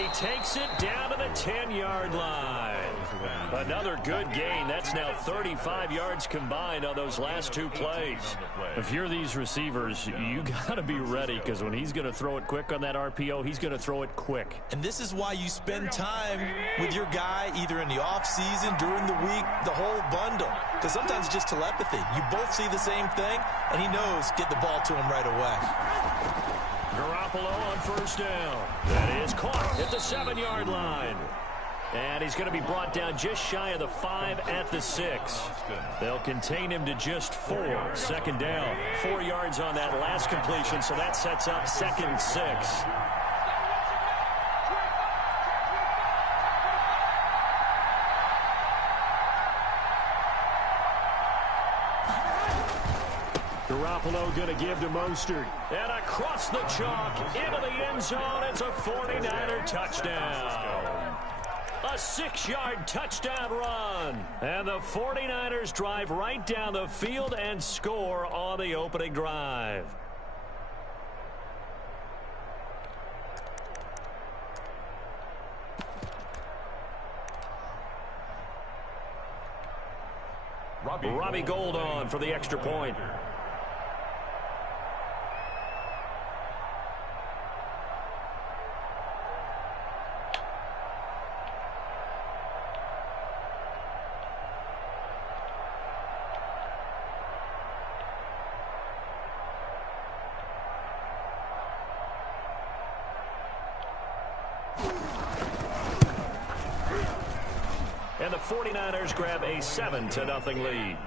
he takes it down to the 10-yard line. Another good gain. That's now 35 yards combined on those last two plays. If you're these receivers, you got to be ready, because when he's going to throw it quick on that RPO, he's going to throw it quick. And this is why you spend time with your guy either in the offseason, during the week, the whole bundle. Because sometimes it's just telepathy. You both see the same thing, and he knows get the ball to him right away. Garoppolo on first down. That is caught at the 7-yard line. And he's going to be brought down just shy of the 5 at the 6. They'll contain him to just 4. Second down. 4 yards on that last completion, so that sets up 2nd and 6. Garoppolo going to give to Mostert. And across the chalk into the end zone. It's a 49er touchdown. A 6-yard touchdown run. And the 49ers drive right down the field and score on the opening drive. Robbie Gould on for the extra point. And the 49ers grab a 7-0 lead.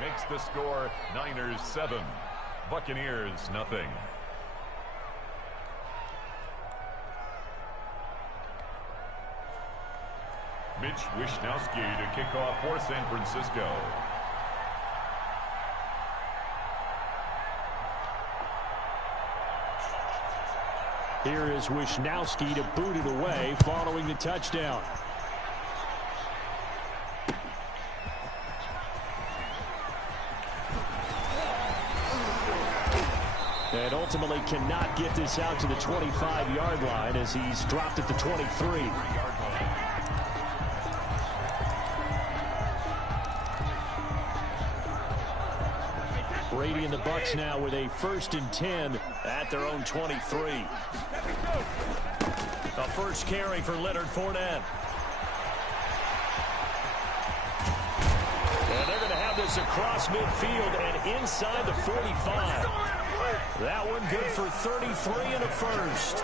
Makes the score Niners 7, Buccaneers nothing. Mitch Wishnowsky to kick off for San Francisco. Here is Wishnowsky to boot it away following the touchdown. And ultimately cannot get this out to the 25-yard line as he's dropped at the 23. Brady and the Bucs now with a 1st and 10 at their own 23. A first carry for Leonard Fournette. And they're going to have this across midfield and inside the 45. That one good for 33 and a first.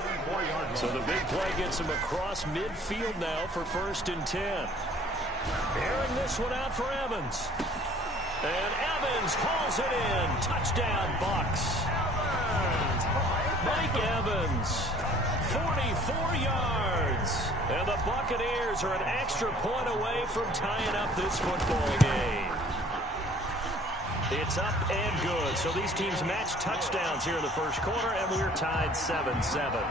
So the big play gets him across midfield now for 1st and 10. Airing this one out for Evans. And Evans hauls it in. Touchdown, Bucs. Mike Evans, 44 yards. And the Buccaneers are an extra point away from tying up this football game. It's up and good. So these teams match touchdowns here in the first quarter, and we're tied 7-7.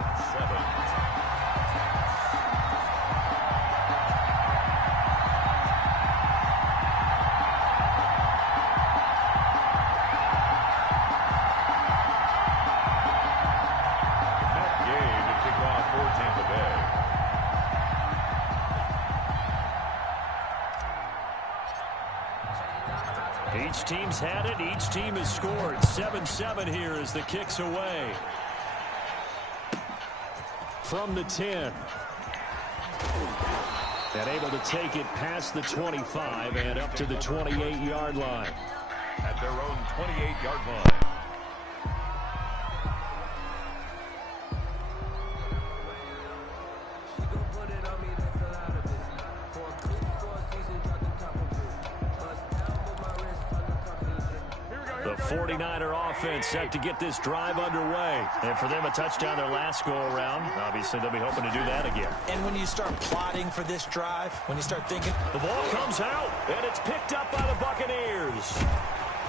Each team's had it. Each team has scored. 7-7 here as the kick's away. From the 10. And able to take it past the 25 and up to the 28-yard line. At their own 28-yard line. The 49er offense set to get this drive underway. And for them, a touchdown their last go-around. Obviously, they'll be hoping to do that again. And when you start plotting for this drive, when you start thinking... The ball comes out, and it's picked up by the Buccaneers.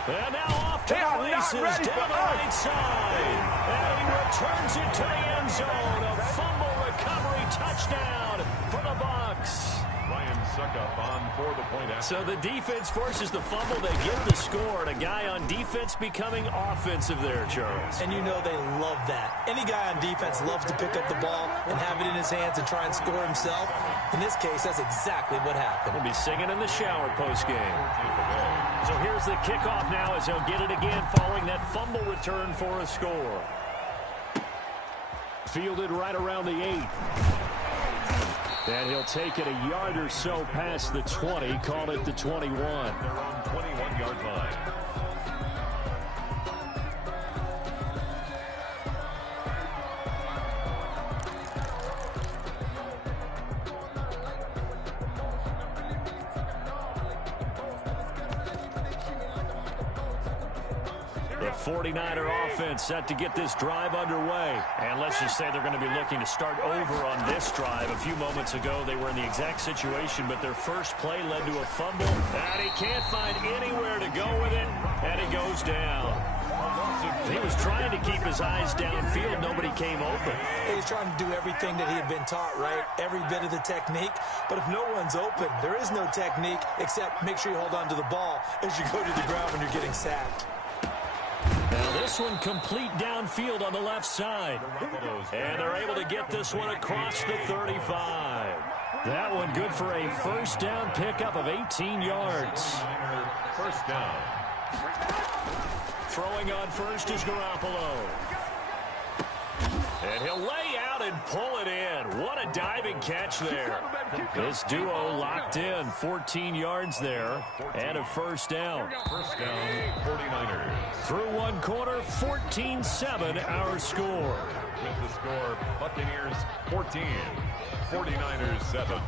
And now off to the races down the right side. And he returns it to the end zone. A fumble recovery touchdown for the Bucs. Ryan Suckup on for the point after. So the defense forces the fumble. They get the score. And a guy on defense becoming offensive there, Charles. And you know they love that. Any Any guy on defense loves to pick up the ball and have it in his hands and try and score himself. In this case, that's exactly what happened. He'll be singing in the shower post-game. So here's the kickoff now as he'll get it again following that fumble return for a score. Fielded right around the 8. And he'll take it a yard or so past the 20, call it the 21. They're on 21-yard line. The 49er offense set to get this drive underway. And let's just say they're going to be looking to start over on this drive. A few moments ago, they were in the exact situation, but their first play led to a fumble. And he can't find anywhere to go with it, and he goes down. He was trying to keep his eyes downfield. Nobody came open. He's trying to do everything that he had been taught, right? Every bit of the technique. But if no one's open, there is no technique except make sure you hold on to the ball as you go to the ground when you're getting sacked. Now this one complete downfield on the left side. And they're able to get this one across the 35. That one good for a first down pickup of 18 yards. First down. Throwing on first is Garoppolo. And he'll lay out and pull it in. What a diving catch there. This duo locked in. 14 yards there. And a first down. First down, 49ers. Through one quarter, 14-7 our score. With the score, Buccaneers 14, 49ers 7.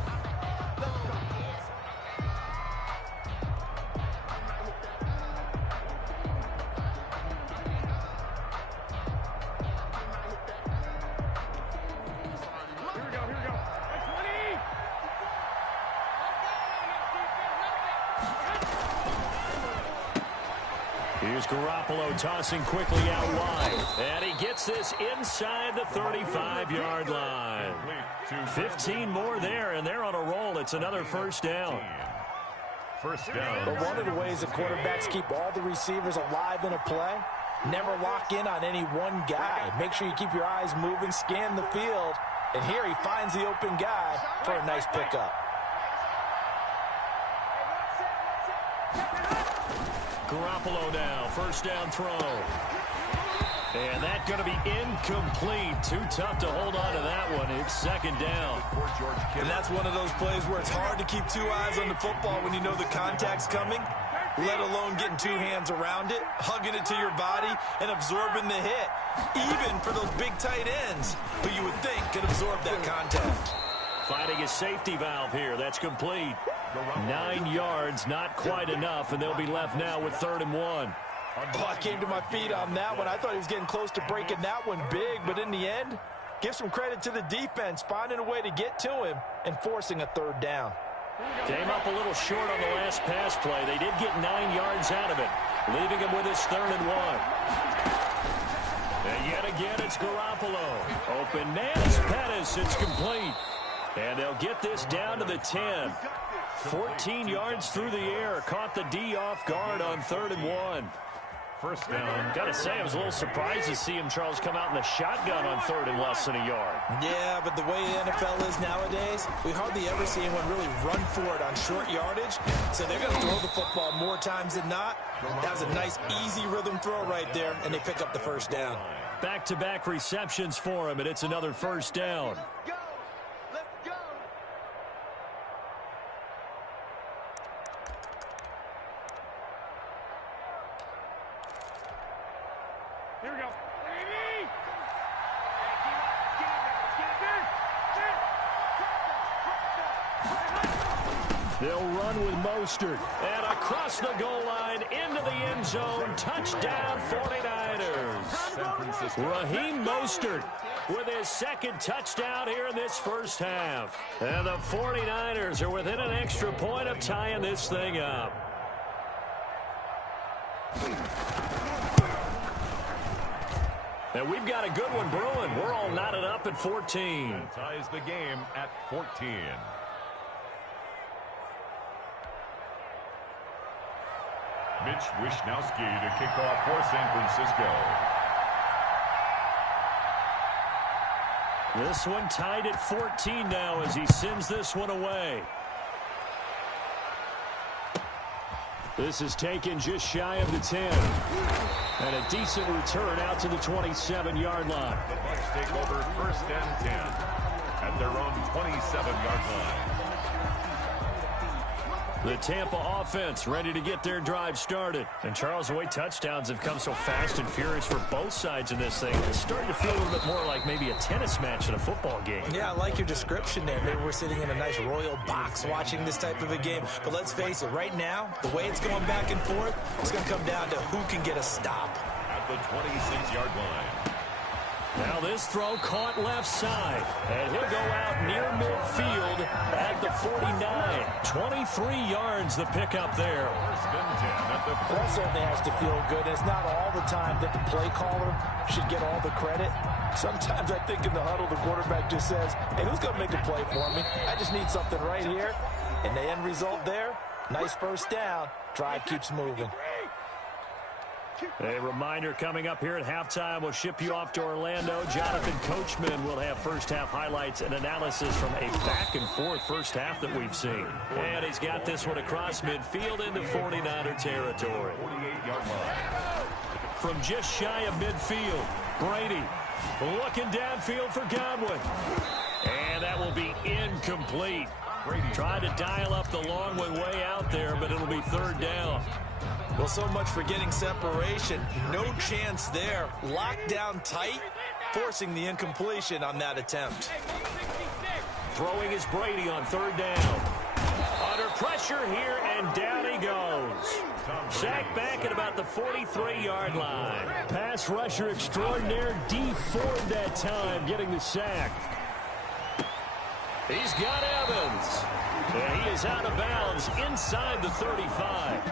Here's Garoppolo tossing quickly out wide. And he gets this inside the 35-yard line. 15 more there, and they're on a roll. It's another first down. First down. But one of the ways the quarterbacks keep all the receivers alive in a play, never lock in on any one guy. Make sure you keep your eyes moving, scan the field. And here he finds the open guy for a nice pickup. Garoppolo now, first down throw. And that's going to be incomplete. Too tough to hold on to that one. It's second down. And that's one of those plays where it's hard to keep two eyes on the football when you know the contact's coming, let alone getting two hands around it, hugging it to your body, and absorbing the hit, even for those big tight ends who you would think could absorb that contact. Finding a safety valve here. That's complete. 9 yards, not quite enough, and they'll be left now with 3rd and 1. Oh, I came to my feet on that one. I thought he was getting close to breaking that one big, but in the end, give some credit to the defense, finding a way to get to him and forcing a 3rd down. Came up a little short on the last pass play. They did get 9 yards out of it, leaving him with his 3rd and 1. And yet again, it's Garoppolo. Open man is Pettis. It's complete. And they'll get this down to the 10. 14 yards through the air. Caught the D off guard on 3rd and 1. First down. Got to say, I was a little surprised to see him, Charles, come out in the shotgun on 3rd and less than a yard. Yeah, but the way the NFL is nowadays, we hardly ever see anyone really run for it on short yardage. So they're going to throw the football more times than not. That was a nice, easy rhythm throw right there, and they pick up the first down. Back-to-back receptions for him, and it's another first down. Here we go. They'll run with Mostert. And across the goal line, into the end zone. Touchdown, 49ers. Raheem Mostert with his 2nd touchdown here in this first half. And the 49ers are within an extra point of tying this thing up. And we've got a good one brewing. We're all knotted up at 14. That ties the game at 14. Mitch Wishnowsky to kick off for San Francisco. This one tied at 14 now as he sends this one away. This is taken just shy of the 10. And a decent return out to the 27-yard line. The Bucs take over 1st and 10 at their own 27-yard line. The Tampa offense ready to get their drive started. And Charles, the way touchdowns have come so fast and furious for both sides in this thing, it's starting to feel a little bit more like maybe a tennis match in a football game. Yeah, I like your description there. Maybe we're sitting in a nice royal box watching this type of a game. But let's face it, right now, the way it's going back and forth, it's going to come down to who can get a stop. At the 26-yard line. Now this throw caught left side, and he'll go out near midfield at the 49. 23 yards the pickup there. 1st and 10 at the 40. That certainly has to feel good. It's not all the time that the play caller should get all the credit. Sometimes I think in the huddle, the quarterback just says, hey, who's going to make a play for me? I just need something right here. And the end result there, nice first down. Drive keeps moving. A reminder coming up here at halftime. We'll ship you off to Orlando. Jonathan Coachman will have first-half highlights and analysis from a back-and-forth first half that we've seen. And he's got this one across midfield into 49er territory. 48-yard line. From just shy of midfield, Brady looking downfield for Godwin. And that will be incomplete. Trying to dial up the long one way out there, but it'll be 3rd down. Well, so much for getting separation. No chance there. Locked down tight, forcing the incompletion on that attempt. Throwing is Brady on 3rd down. Under pressure here, and down he goes. Sacked back at about the 43-yard line. Pass rusher extraordinaire, D Ford that time, getting the sack. He's got Evans. And he is out of bounds inside the 35.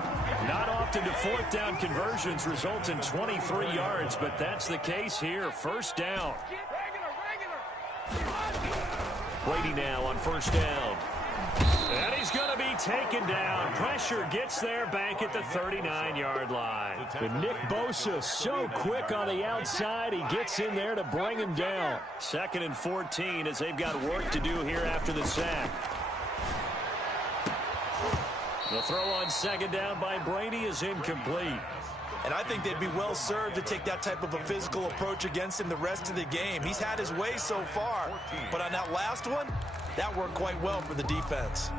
Not often do 4th down conversions result in 23 yards, but that's the case here. 1st down. Brady now on 1st down. And he's going to be taken down. Pressure gets there back at the 39-yard line. But Nick Bosa so quick on the outside. He gets in there to bring him down. 2nd and 14 as they've got work to do here after the sack. The throw on 2nd down by Brady is incomplete. And I think they'd be well served to take that type of a physical approach against him the rest of the game. He's had his way so far, but on that last one, that worked quite well for the defense.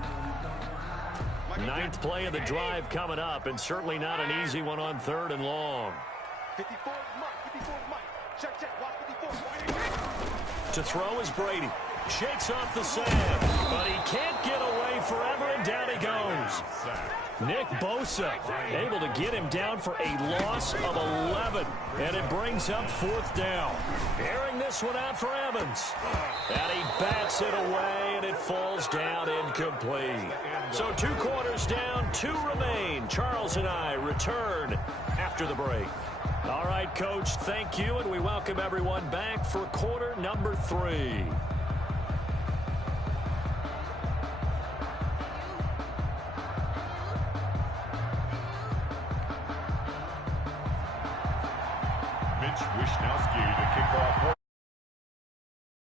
9th play of the drive coming up, and certainly not an easy one on 3rd and long. To throw is Brady. Shakes off the sand, but he can't get away forever, and down he goes. Nick Bosa able to get him down for a loss of 11, and it brings up 4th down. Airing this one out for Evans, and he bats it away, and it falls down incomplete. So 2 quarters down, 2 remain. Charles and I return after the break. All right, Coach, thank you, and we welcome everyone back for quarter number 3.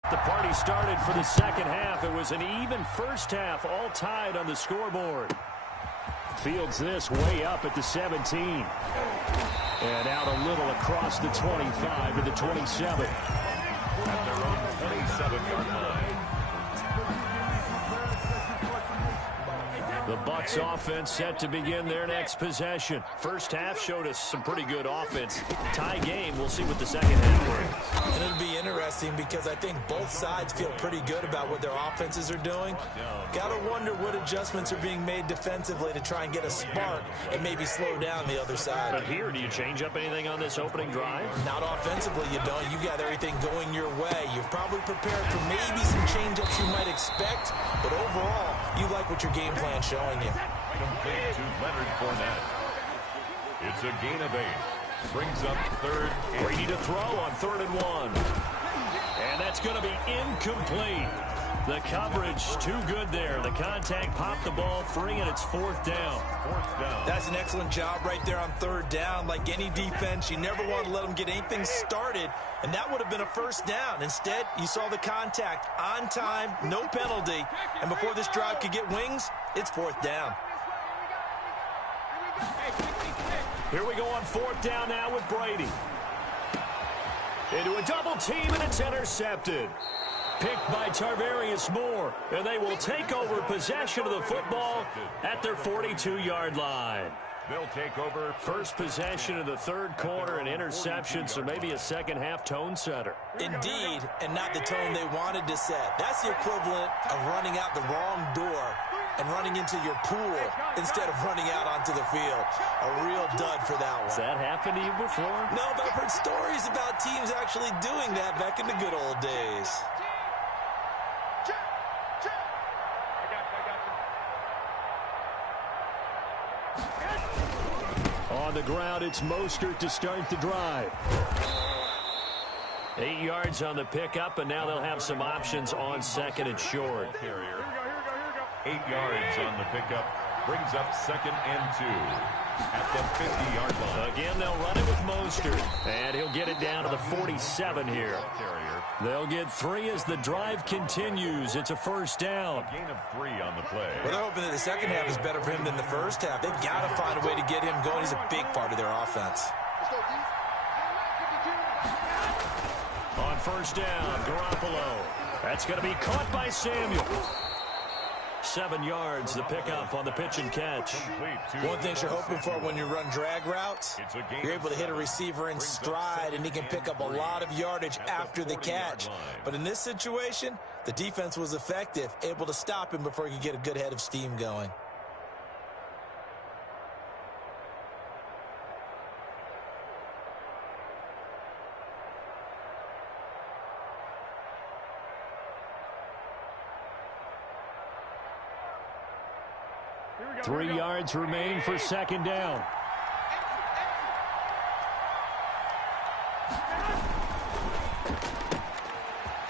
The party started for the 2nd half. It was an even first half, all tied on the scoreboard. Fields this way up at the 17. And out a little across the 25 to the 27. At their own 27-yard line. The Bucs offense set to begin their next possession. First half showed us some pretty good offense. Tie game. We'll see what the second half brings. And it'll be interesting because I think both sides feel pretty good about what their offenses are doing. Got to wonder what adjustments are being made defensively to try and get a spark and maybe slow down the other side. But here, do you change up anything on this opening drive? Not offensively, you don't. You got everything going your way. You've probably prepared for maybe some change-ups you might expect, but overall, you like what your game plan's showing you. Complete to Leonard Fournette. It's a gain of 8. Brings up 3rd. Brady to throw on 3rd and 1. And that's going to be incomplete. The coverage too good there. The contact popped the ball free, and it's 4th down. 4th down. That's an excellent job right there on 3rd down. Like any defense, you never want to let them get anything started, and that would have been a 1st down. Instead, you saw the contact on time, no penalty, and before this drive could get wings, it's 4th down. Here we go on 4th down now with Brady. Into a double team, and it's intercepted. Picked by Tarvarius Moore, and they will take over possession of the football at their 42-yard line. They'll take over. First possession of the 3rd quarter, an interception, so maybe a second-half tone setter. Indeed, and not the tone they wanted to set. That's the equivalent of running out the wrong door and running into your pool instead of running out onto the field. A real dud for that one. Has that happened to you before? No, but I've heard stories about teams actually doing that back in the good old days. On the ground, it's Mostert to start the drive. 8 yards on the pickup, and now they'll have some options on 2nd and short. 8 yards on the pickup. Brings up 2nd and 2 at the 50-yard line. Again, they'll run it with Mostert, and he'll get it down to the 47 here. They'll get 3 as the drive continues. It's a 1st down. A gain of 3 on the play. Well, they're hoping that the second half is better for him than the first half. They've got to find a way to get him going. He's a big part of their offense. On 1st down, Garoppolo. That's going to be caught by Samuel. 7 yards, the pickup on the pitch and catch. One thing you're hoping for when you run drag routes, you're able to hit a receiver in stride, and he can pick up a lot of yardage after the catch. But in this situation, the defense was effective, able to stop him before he could get a good head of steam going. Three yards remain for 2nd down.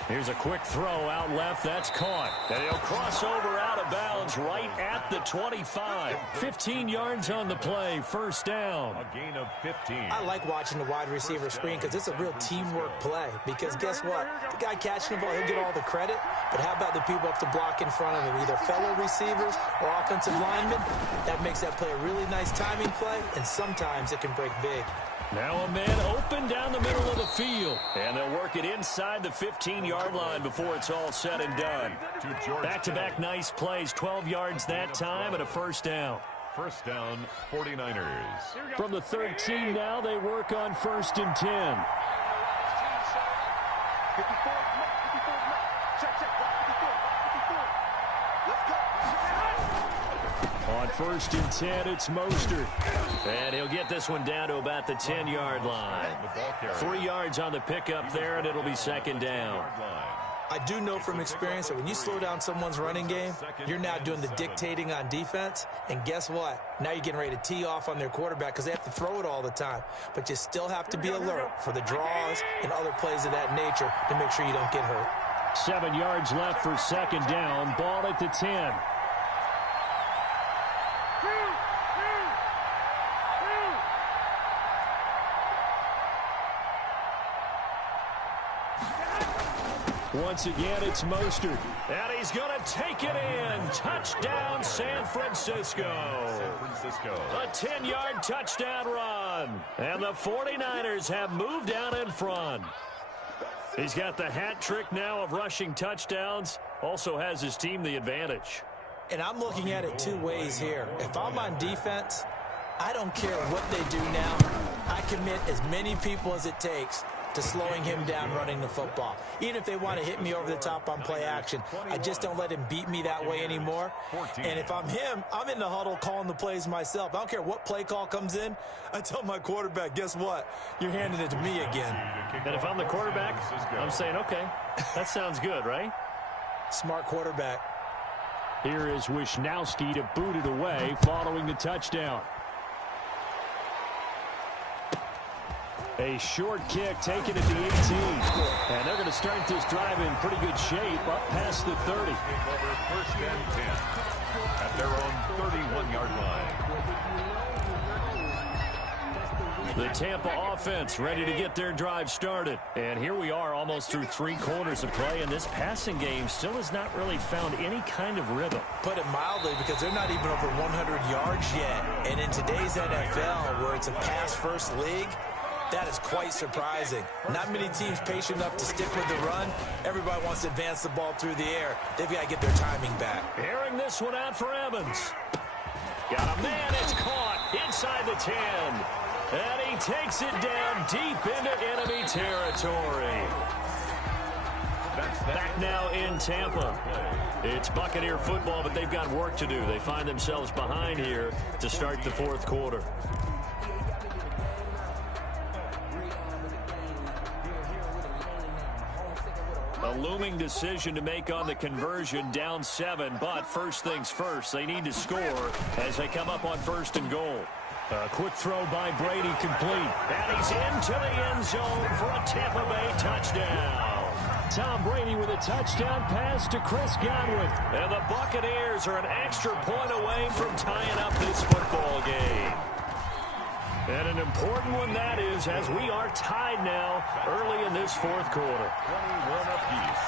Here's a quick throw out left. That's caught. And he'll cross over out of bounds right at the 25. 15 yards on the play. 1st down. A gain of 15. I like watching the wide receiver screen because it's a real teamwork play. Because guess what? The guy catching the ball, he'll get all the credit. But how about the people up to block in front of him? Either fellow receivers or offensive linemen. That makes that play a really nice timing play, and sometimes it can break big. Now a man open down the middle of the field. And they'll work it inside the 15-yard line before it's all said and done. Back-to-back nice plays. 12 yards that time and a 1st down. 1st down, 49ers. From the 13 now, they work on 1st and 10. On 1st and 10, it's Mostert. And he'll get this one down to about the 10-yard line. 3 yards on the pickup there, and it'll be 2nd down. I do know from experience that when you slow down someone's running game, you're now doing the dictating on defense. And guess what? Now you're getting ready to tee off on their quarterback because they have to throw it all the time. But you still have to be alert for the draws and other plays of that nature to make sure you don't get hurt. 7 yards left for 2nd down. Ball at the 10. Once again, it's Mostert. And he's going to take it in. Touchdown, San Francisco. A 10-yard touchdown run. And the 49ers have moved out in front. He's got the hat trick now of rushing touchdowns. Also has his team the advantage. And I'm looking at it 2 ways here. If I'm on defense, I don't care what they do now. I commit as many people as it takes to slowing him down running the football. Even if they want to hit me over the top on play action, I just don't let him beat me that way anymore. And if I'm him, I'm in the huddle calling the plays myself. I don't care what play call comes in. I tell my quarterback, guess what? You're handing it to me again. And if I'm the quarterback, I'm saying, okay, that sounds good, right? Smart quarterback. Here is Wisnowski to boot it away following the touchdown. A short kick taken at the 18. And they're going to to start this drive in pretty good shape, up past the 30. Take over first and 10 at their own 31-yard line. The Tampa offense ready to get their drive started. And here we are almost through 3 quarters of play, and this passing game still has not really found any kind of rhythm. Put it mildly, because they're not even over 100 yards yet. And in today's NFL, where it's a pass-first league, that is quite surprising. Not many teams patient enough to stick with the run. Everybody wants to advance the ball through the air. They've got to get their timing back. Airing this one out for Evans. Got a man, it's caught inside the 10. And he takes it down deep into enemy territory. Back now in Tampa. It's Buccaneer football, but they've got work to do. They find themselves behind here to start the 4th quarter. A looming decision to make on the conversion, down 7, but first things first, they need to score as they come up on 1st and goal. A quick throw by Brady, complete. And he's into the end zone for a Tampa Bay touchdown. Tom Brady with a touchdown pass to Chris Godwin. And the Buccaneers are an extra point away from tying up this football game. And an important one that is, as we are tied now early in this 4th quarter. 21 apiece.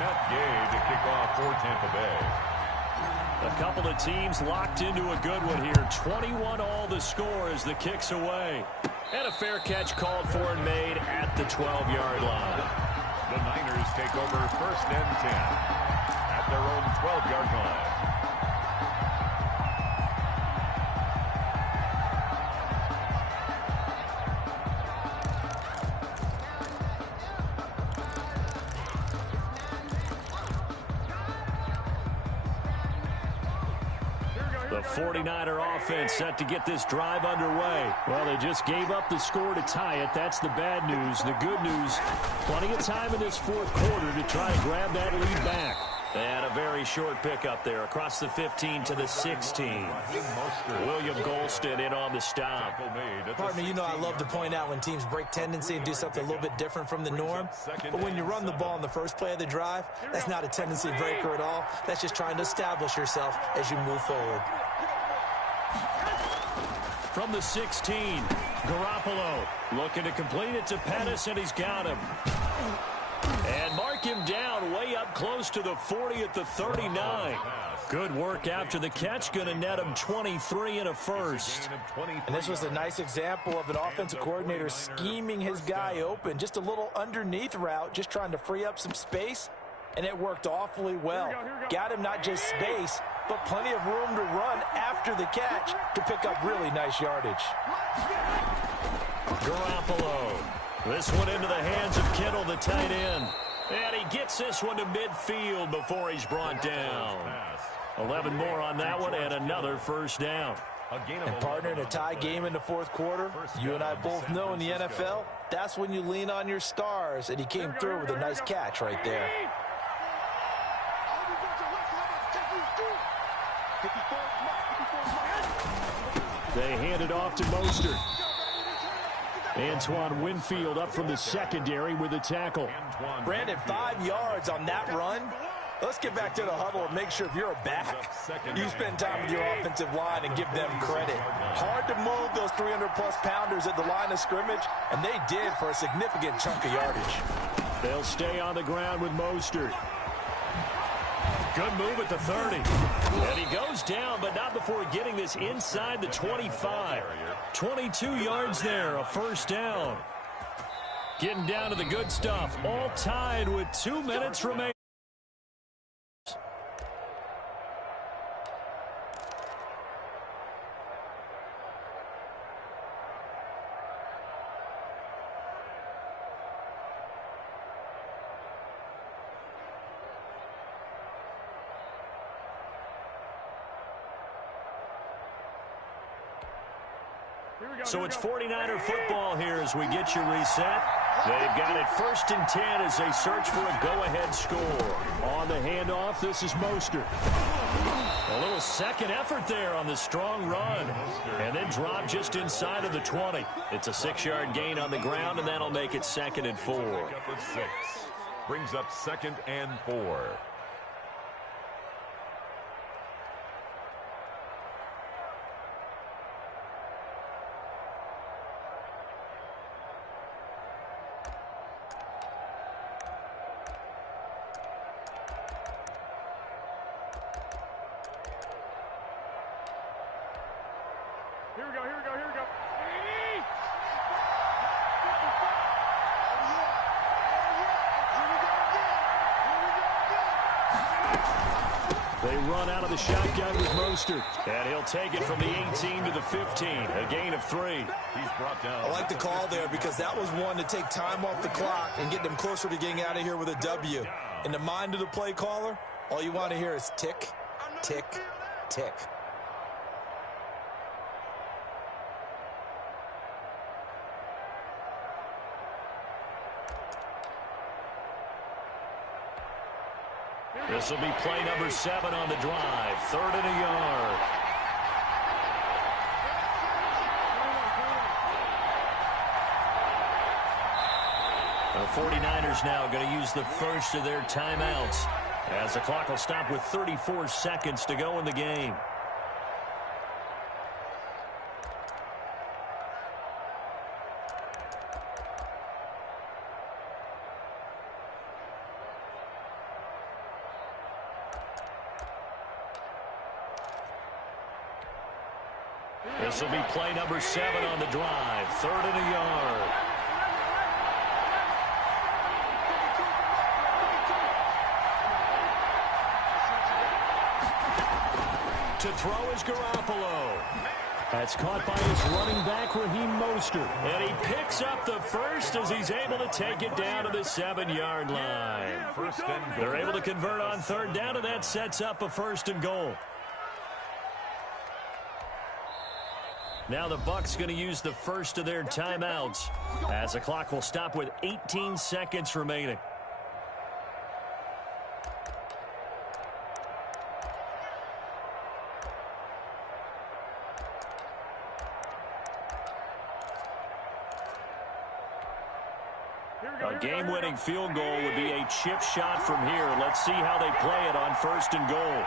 Matt Gay to kick off for Tampa Bay. A couple of teams locked into a good one here. 21 all the score as the kick's away. And a fair catch called for and made at the 12-yard line. The Niners take over 1st and 10 at their own 12-yard line. The 49er offense set to get this drive underway. Well, they just gave up the score to tie it. That's the bad news. The good news, plenty of time in this 4th quarter to try to grab that lead back. And a very short pickup there across the 15 to the 16. William Golston in on the stop. Partner, you know I love to point out when teams break tendency and do something a little bit different from the norm. But when you run the ball in the first play of the drive, that's not a tendency breaker at all. That's just trying to establish yourself as you move forward. From the 16, Garoppolo looking to complete it to Pettis, and he's got him. And mark him down way up close to the 40 at the 39. Good work after the catch. Going to net him 23 and a first. And this was a nice example of an offensive coordinator scheming his guy open. Just a little underneath route, just trying to free up some space. And it worked awfully well. Got him not just space, but plenty of room to run after the catch to pick up really nice yardage. Garoppolo. This one into the hands of Kittle, the tight end. And he gets this one to midfield before he's brought down. 11 more on that one and another first down. And partner, in a tie game in the 4th quarter, you and I both know in the NFL, that's when you lean on your stars. And he came through with a nice catch right there. They hand it off to Mostert. Antoine Winfield up from the secondary with a tackle. Brandon, 5 yards on that run. Let's get back to the huddle and make sure if you're a back, you spend time with your offensive line and give them credit. Hard to move those 300-plus pounders at the line of scrimmage, and they did for a significant chunk of yardage. They'll stay on the ground with Mostert. Good move at the 30. And he goes down, but not before getting this inside the 25. 22 yards there, a first down. Getting down to the good stuff. All tied with 2 minutes remaining. So it's 49er football here as we get you reset. They've got it 1st and 10 as they search for a go-ahead score. On the handoff, this is Mostert. A little second effort there on the strong run. And then drop just inside of the 20. It's a 6-yard gain on the ground, and that'll make it 2nd and 4. Pickup of 6. Brings up 2nd and 4. They run out of the shotgun with Mostert. And he'll take it from the 18 to the 15. A gain of 3. He's brought down. I like the call there because that was one to take time off the clock and get them closer to getting out of here with a W. In the mind of the play caller, all you want to hear is tick, tick, tick. This will be play number 7 on the drive. 3rd and a yard. The 49ers now going to use the first of their timeouts as the clock will stop with 34 seconds to go in the game. This will be play number 7 on the drive. 3rd and a yard. To throw is Garoppolo. That's caught by his running back, Raheem Mostert. And he picks up the first as he's able to take it down to the 7-yard line. They're able to convert on 3rd down, and that sets up a 1st and goal. Now the Bucs going to use the first of their timeouts as the clock will stop with 18 seconds remaining. A game-winning field goal would be a chip shot from here. Let's see how they play it on 1st and goal.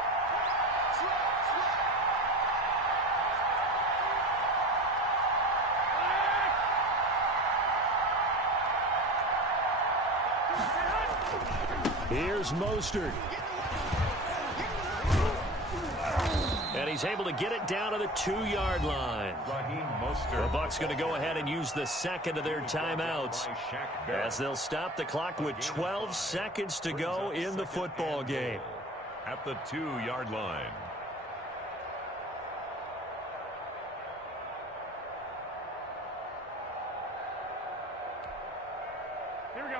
Here's Mostert. And he's able to get it down to the 2-yard line. The Bucs going to go ahead and use the second of their timeouts as they'll stop the clock with 12 seconds to go in the football game. At the 2-yard line.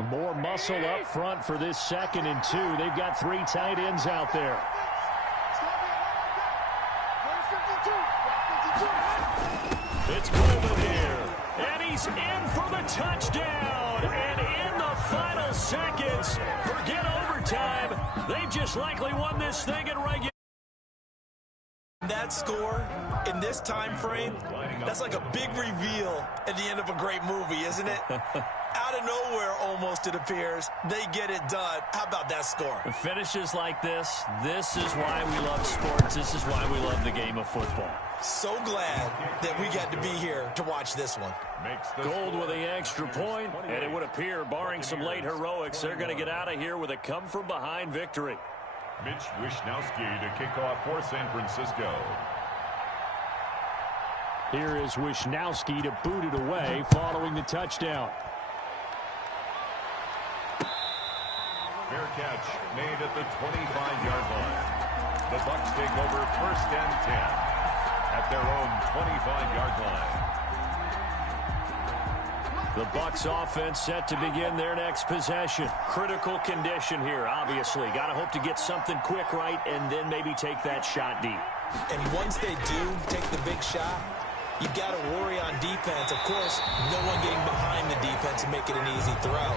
More muscle up front for this 2nd and 2. They've got 3 tight ends out there. It's Coleman here. And he's in for the touchdown. And in the final seconds, forget overtime. They've just likely won this thing in regular. That score in this time frame, that's like a big reveal at the end of a great movie, isn't it? Out of nowhere, almost, it appears, they get it done. How about that score? Finishes like this is why we love sports. This is why we love the game of football. So glad that we got to be here to watch this one. Gold with the extra point, and it would appear, barring some late heroics, they're going to get out of here with a come-from-behind victory. Mitch Wishnowsky to kick off for San Francisco. Here is Wishnowsky to boot it away following the touchdown. Fair catch made at the 25-yard line. The Bucs take over 1st and 10 at their own 25-yard line. The Bucs offense set to begin their next possession. Critical condition here, obviously. Got to hope to get something quick right and then maybe take that shot deep. And once they do take the big shot, you've got to worry on defense. Of course, no one getting behind the defense and making an easy throw.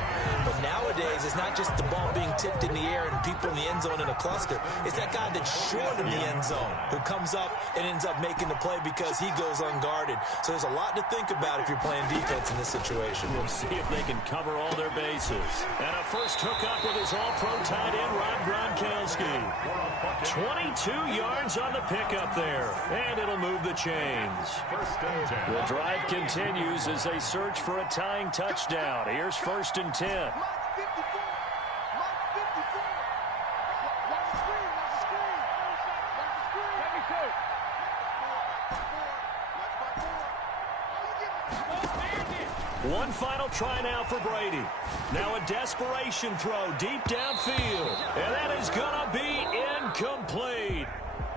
But nowadays, it's not just the ball being tipped in the air and people in the end zone in a cluster. It's that guy that's short of the end zone who comes up and ends up making the play because he goes unguarded. So there's a lot to think about if you're playing defense in this situation. We'll see if they can cover all their bases. And a first hookup with his all-pro tight end, Rob Gronkowski. 22 yards on the pickup there. And it'll move the chains. The drive continues as they search for a tying touchdown. Here's 1st and 10. One final try now for Brady. Now a desperation throw deep downfield. And that is going to be incomplete.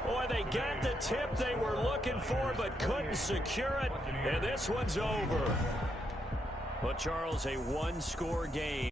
Boy, they got the tip they were looking for but couldn't secure it. And this one's over. But, Charles, a one-score game.